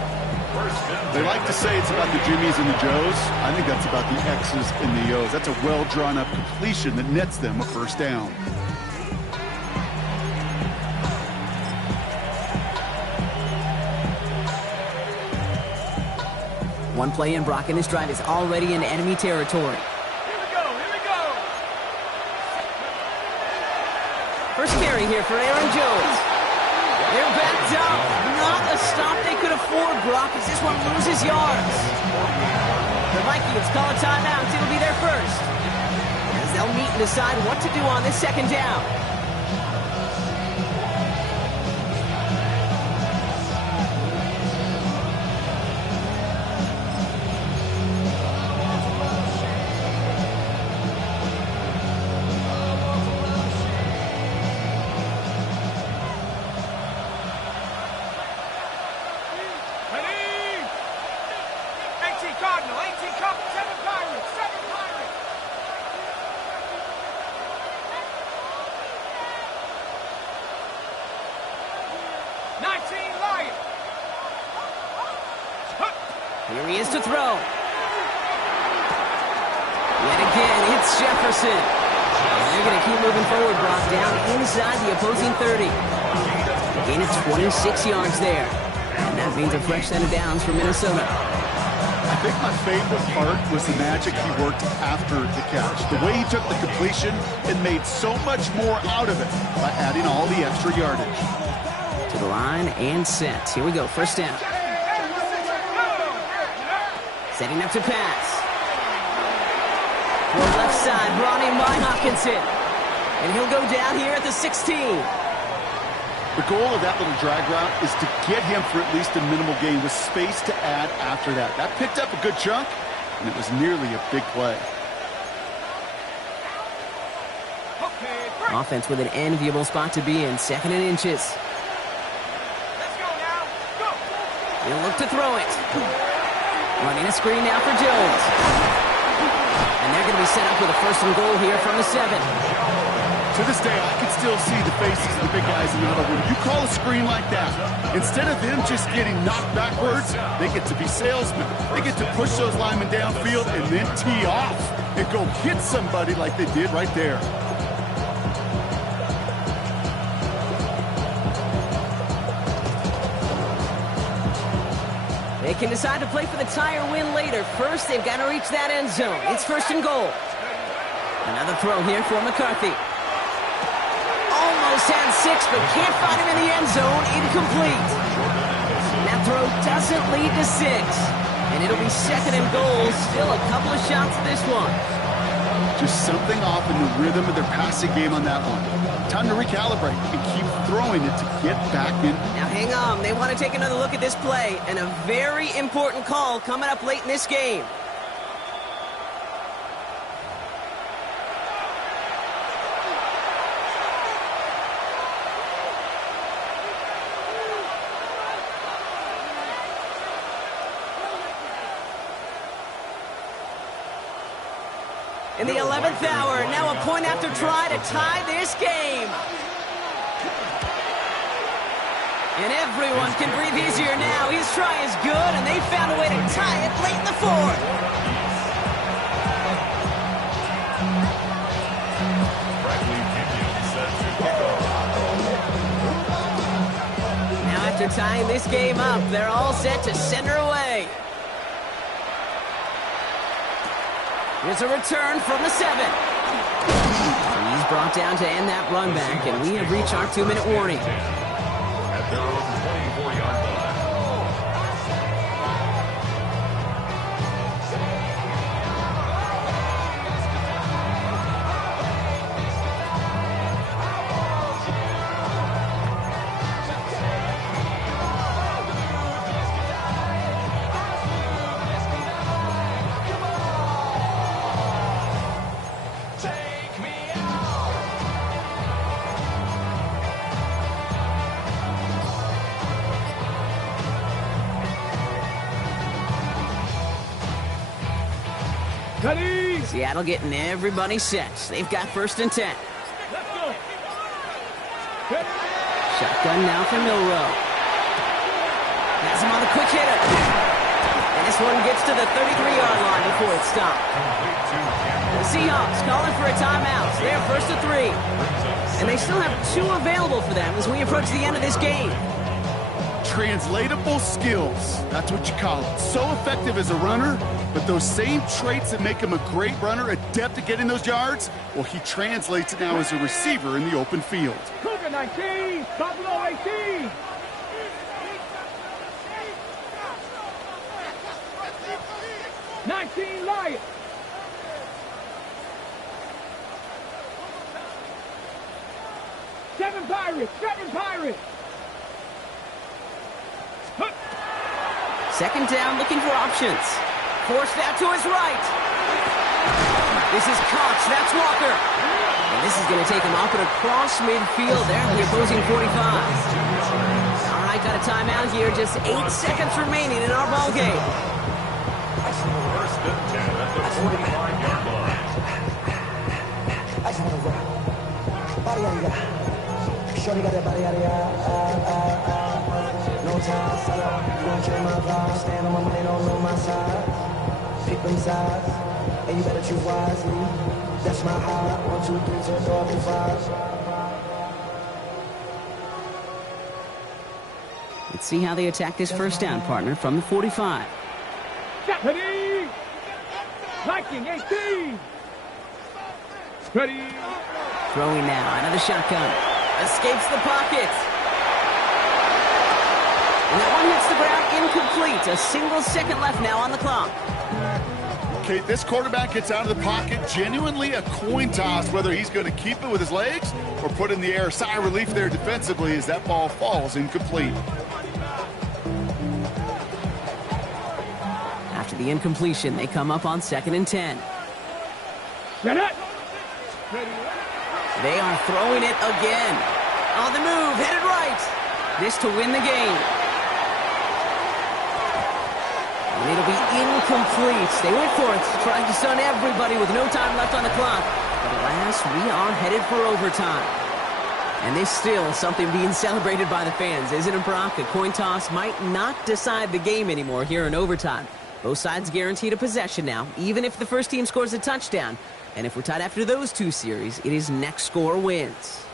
They like to say it's about the Jimmies and the Joes. I think that's about the X's and the O's. That's a well-drawn-up completion that nets them a first down. One play in, Brock and his drive is already in enemy territory. Here we go. First carry here for Aaron Jones. They're backed up. Not a stop they could afford, Brock, as this one loses yards. The Vikings call a timeout. It'll be their first, as they'll meet and decide what to do on this second down. Here he is to throw. Yet again, it's Jefferson. And they're going to keep moving forward, Brock, down inside the opposing 30. Gain of 26 yards there. And that means a fresh set of downs for Minnesota. I think my favorite part was the magic he worked after the catch. The way he took the completion and made so much more out of it by adding all the extra yardage. To the line and set. Here we go, first down. Setting up to pass. For left side, brought in by Hawkinson. And he'll go down here at the 16. The goal of that little drag route is to get him for at least a minimal gain with space to add after that. That picked up a good chunk, and it was nearly a big play. Offense with an enviable spot to be in, 2nd and inches. Let's go now. Go. He'll look to throw it. Running a screen now for Jones. And they're going to be set up with a 1st and goal here from the 7. To this day, I can still see the faces of the big guys in the huddle. When you call a screen like that, instead of them just getting knocked backwards, they get to be salesmen. They get to push those linemen downfield and then tee off and go hit somebody like they did right there. They can decide to play for the tie or win later. First, they've got to reach that end zone. It's 1st and goal. Another throw here for McCarthy. Almost had 6, but can't find him in the end zone. Incomplete. That throw doesn't lead to 6. And it'll be 2nd and goal. Still a couple of shots at this one. Just something off in the rhythm of their passing game on that one. Time to recalibrate and keep throwing it to get back in. Now hang on. They want to take another look at this play. And a very important call coming up late in this game. In the 11th hour, now a point after try to tie this game. And everyone can breathe easier now. His try is good, and they found a way to tie it late in the 4th. Now after tying this game up, they're all set to send her away. Here's a return from the 7. He's brought down to end that run back, and we have reached our 2-minute warning. At their own 24-yard line. Seattle getting everybody set. They've got 1st and 10. Let's go. Shotgun now for Milrow. Has him on the quick hitter. And this one gets to the 33-yard line before it's stopped. The Seahawks calling for a timeout. So they're first to 3. And they still have 2 available for them as we approach the end of this game. Translatable skills. That's what you call it. So effective as a runner, but those same traits that make him a great runner, adept at getting those yards, well, he translates it now as a receiver in the open field. Cougar 19, Buffalo 18. Lions. Seven Pirates. Second down, looking for options. Forced out to his right. This is Cox, that's Walker. And this is going to take him up and across midfield there at the opposing 45. All right, got a timeout here. Just 8 seconds remaining in our ball game. First and 10 at the 45-yard line. Shorty got that body out of no time, set up, you gon' check my vibe. Stand on my money, don't know my side. Pick them sides, and you better choose wisely. That's my high. 1, 2, 3, turn door up to 5. Let's see how they attack this first down, partner, from the 45. Ready. Viking 18. Ready. Throwing now, another shotgun. Escapes the pocket. And that one hits the ground incomplete. A single second left now on the clock. Okay, this quarterback gets out of the pocket. Genuinely a coin toss whether he's going to keep it with his legs or put in the air. Sigh of relief there defensively as that ball falls incomplete. After the incompletion, they come up on 2nd and 10. Get it. They are throwing it again. On the move, headed right. This to win the game. And it'll be incomplete. They went for it, trying to stun everybody with no time left on the clock. But alas, we are headed for overtime. And there's still something being celebrated by the fans, isn't it, Brock? A coin toss might not decide the game anymore here in overtime. Both sides guaranteed a possession now, even if the first team scores a touchdown. And if we're tied after those 2 series, it is next score wins.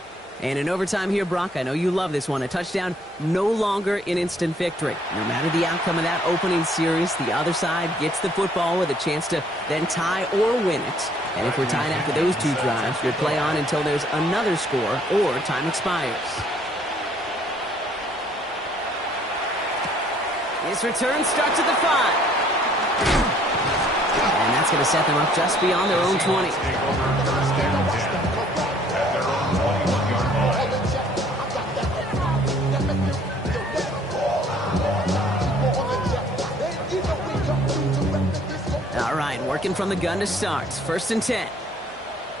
And in overtime here, Brock, I know you love this one. A touchdown, no longer an instant victory. No matter the outcome of that opening series, the other side gets the football with a chance to then tie or win it. And if we're tied after those 2 drives, we'll play on until there's another score or time expires. This return starts at the 5. And that's going to set them up just beyond their own 20. All right, working from the gun to start. 1st and 10.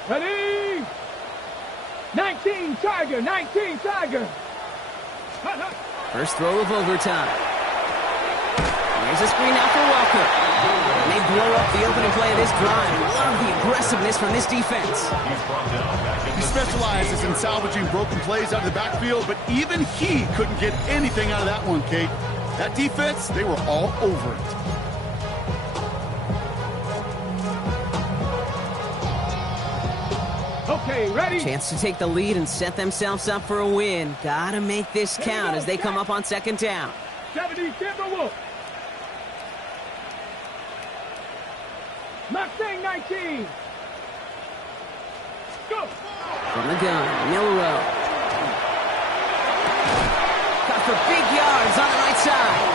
Ready. 19 Tiger. First throw of overtime. There's a screen now for Walker. And they blow up the opening play of this drive. Love the aggressiveness from this defense. He specializes in salvaging broken plays out of the backfield, but even he couldn't get anything out of that one, Kate. That defense, they were all over it. Okay, ready. Chance to take the lead and set themselves up for a win. Gotta make this count as they come up on 2nd down. 70 Timberwolves. Mustang 19. Go. From the gun, Milrow. Got for big yards on the right side.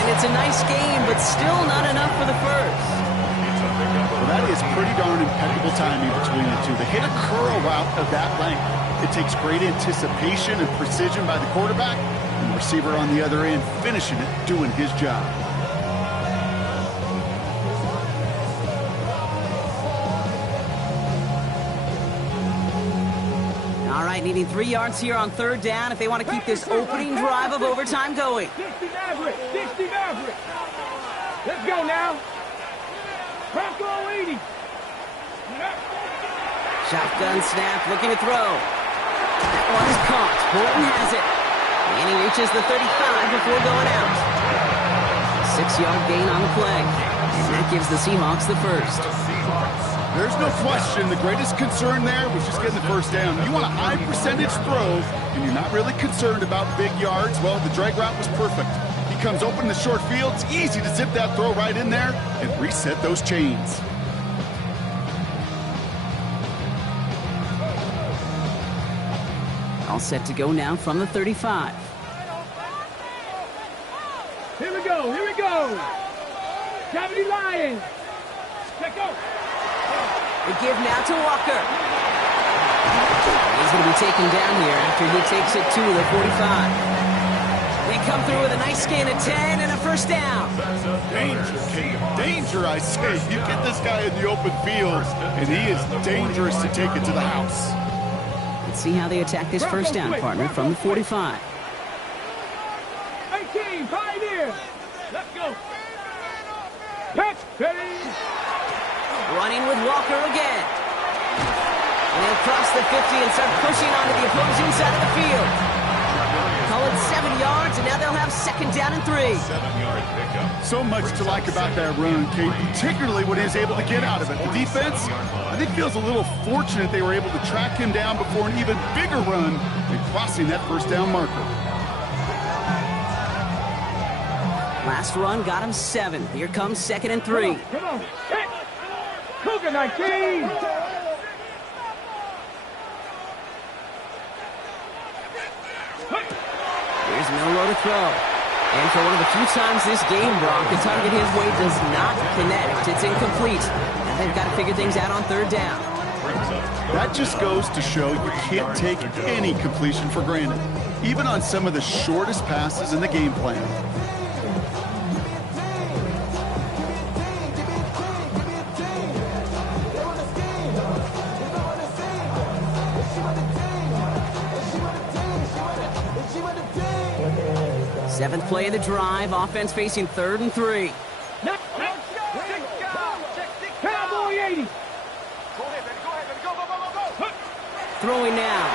And it's a nice game, but still not enough for the first. Well, that is pretty darn impeccable timing between the 2. They hit a curl route of that length. It takes great anticipation and precision by the quarterback, and the receiver on the other end finishing it, doing his job. All right, needing 3 yards here on 3rd down if they want to keep this opening drive of overtime going. 60 Maverick. Let's go now. Bronco 80. Shotgun snap, looking to throw. That one is caught. Bolton has it. And he reaches the 35 before going out. 6-yard gain on the play. And that gives the Seahawks the first. There's no question the greatest concern there was just getting the first down. You want a high percentage throw, and you're not really concerned about big yards. Well, the drag route was perfect. He comes open in the short field. It's easy to zip that throw right in there and reset those chains. All set to go now from the 35. Here we go, here we go. 70 Lions. Let's go. The give now to Walker. He's going to be taken down here after he takes it to the 45. They come through with a nice gain of 10 and a first down. Danger, I say. You get this guy in the open field, and he is dangerous to take it to the house. Let's see how they attack this first down, partner, from the 45. 18, Pioneer. Let's go. Catch, ready. Running with Walker again. And they'll cross the 50 and start pushing onto the opposing side of the field. Call it 7 yards, and now they'll have second down and 3. 7-yard pickup. So much to like about that run, Kate, particularly what he was able to get out of it. The defense, I think, feels a little fortunate they were able to track him down before an even bigger run and crossing that first down marker. Last run got him 7. Here comes second and 3. Come on. Hit. Cougar 19. Here's Milroe to throw. And for one of the few times this game, Brock, the target his way does not connect. It's incomplete. And they've got to figure things out on third down. That just goes to show you can't take any completion for granted, even on some of the shortest passes in the game plan. Seventh play of the drive. Offense facing 3rd and 3. Cowboy 80. Throwing now.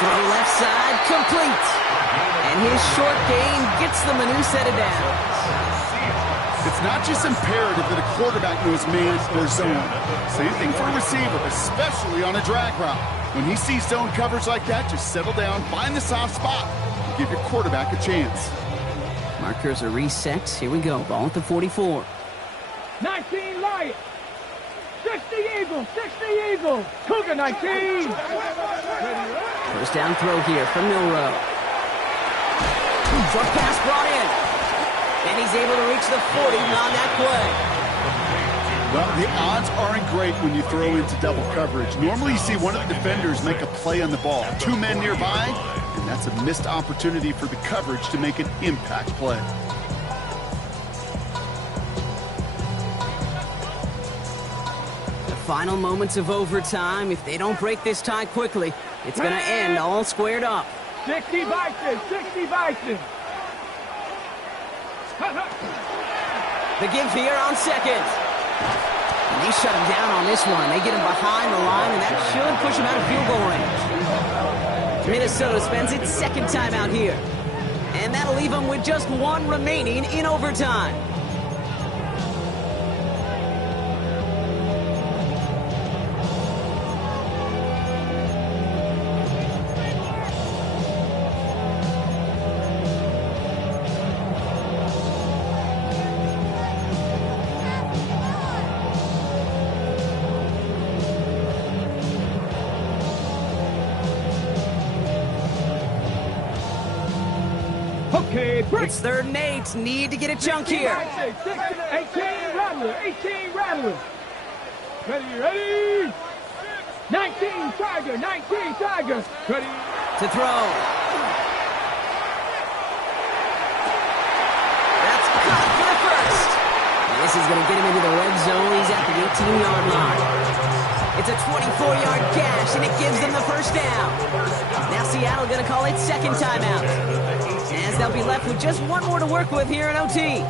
Throw left side, complete. And his short gain gets them a new set of downs. It's not just imperative that a quarterback knows man or zone. Same thing for a receiver, especially on a drag route. When he sees zone coverage like that, just settle down, find the soft spot, and give your quarterback a chance. Markers are reset. Here we go. Ball at the 44. 19 Lions. 60 Eagles. 60 Eagles. Cougar 19. First down throw here from Milroe. Short pass brought in. And he's able to reach the 40 on that play. Well, the odds aren't great when you throw into double coverage. Normally you see one of the defenders make a play on the ball. 2 men nearby, and that's a missed opportunity for the coverage to make an impact play. The final moments of overtime. If they don't break this tie quickly, it's going to end all squared up. 60 Vikings. 60 Vikings. The give here on second. And they shut him down on this one. They get him behind the line, and that should push him out of field goal range. Minnesota spends its second time out here. And that'll leave them with just 1 remaining in overtime. Okay, break. It's 3rd and 8. Need to get a chunk here. 18 Rattler. 18 Rattler. Ready. 19 Tiger. 19 Tiger. Ready. To throw. That's caught for the first. And this is going to get him into the red zone. He's at the 18-yard line. It's a 24-yard gash, and it gives them the first down. Now Seattle going to call it second timeout, as they'll be left with just 1 more to work with here in OT.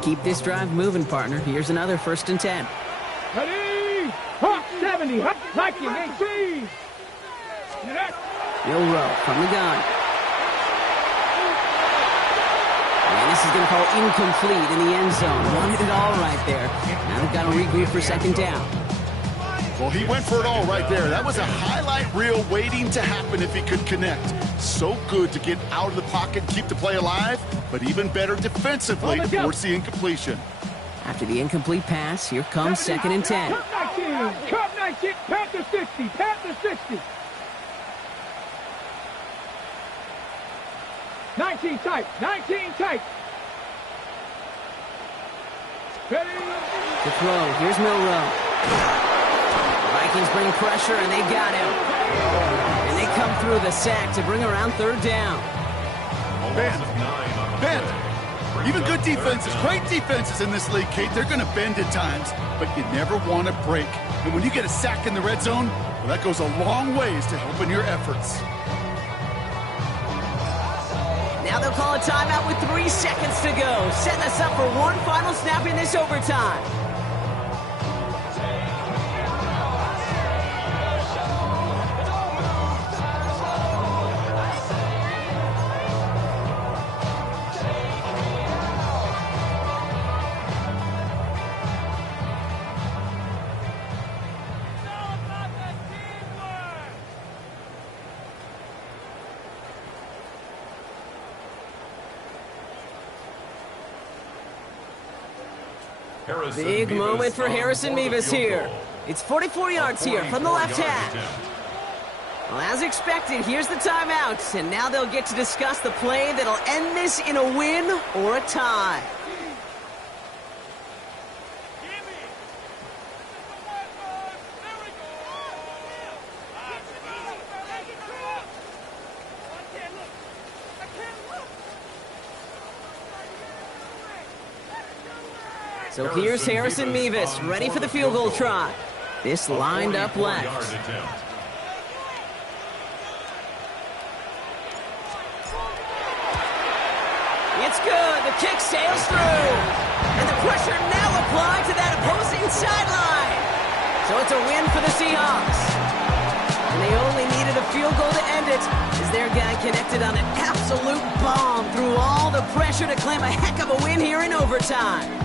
keep this drive moving, partner. Here's another 1st and 10. Ready? Hawk 70. Viking 18. Milroe from the gun. And this is going to call incomplete in the end zone. Wanted it all right there. Now they've got to regroup for 2nd down. Well, he went for it all right there. That was a highlight reel waiting to happen if he could connect. So good to get out of the pocket, keep the play alive, but even better defensively to force the incompletion. After the incomplete pass, here comes 2nd and 10. Cup 19. Cup 19. Panther 60. Panther 60. 19 tight. 19 tight. Ready? To throw. Here's Milroe. Vikings bring pressure, and they got him. And they come through the sack to bring around 3rd down. Bend. Even good defenses, great defenses in this league, Kate, they're going to bend at times, but you never want to break. And when you get a sack in the red zone, well, that goes a long ways to helping your efforts. Now they'll call a timeout with 3 seconds to go. Setting us up for one final snap in this overtime. Big moment for Harrison Mevis here. It's 44 yards here from the left half. Well, as expected, here's the timeout, and now they'll get to discuss the play that'll end this in a win or a tie. So here's Harrison Mevis, ready for the field goal try. This lined up left. It's good. The kick sails through. And the pressure now applied to that opposing sideline. So it's a win for the Seahawks. And they only needed a field goal to end it, as their guy connected on an absolute bomb through all the pressure to claim a heck of a win here in overtime.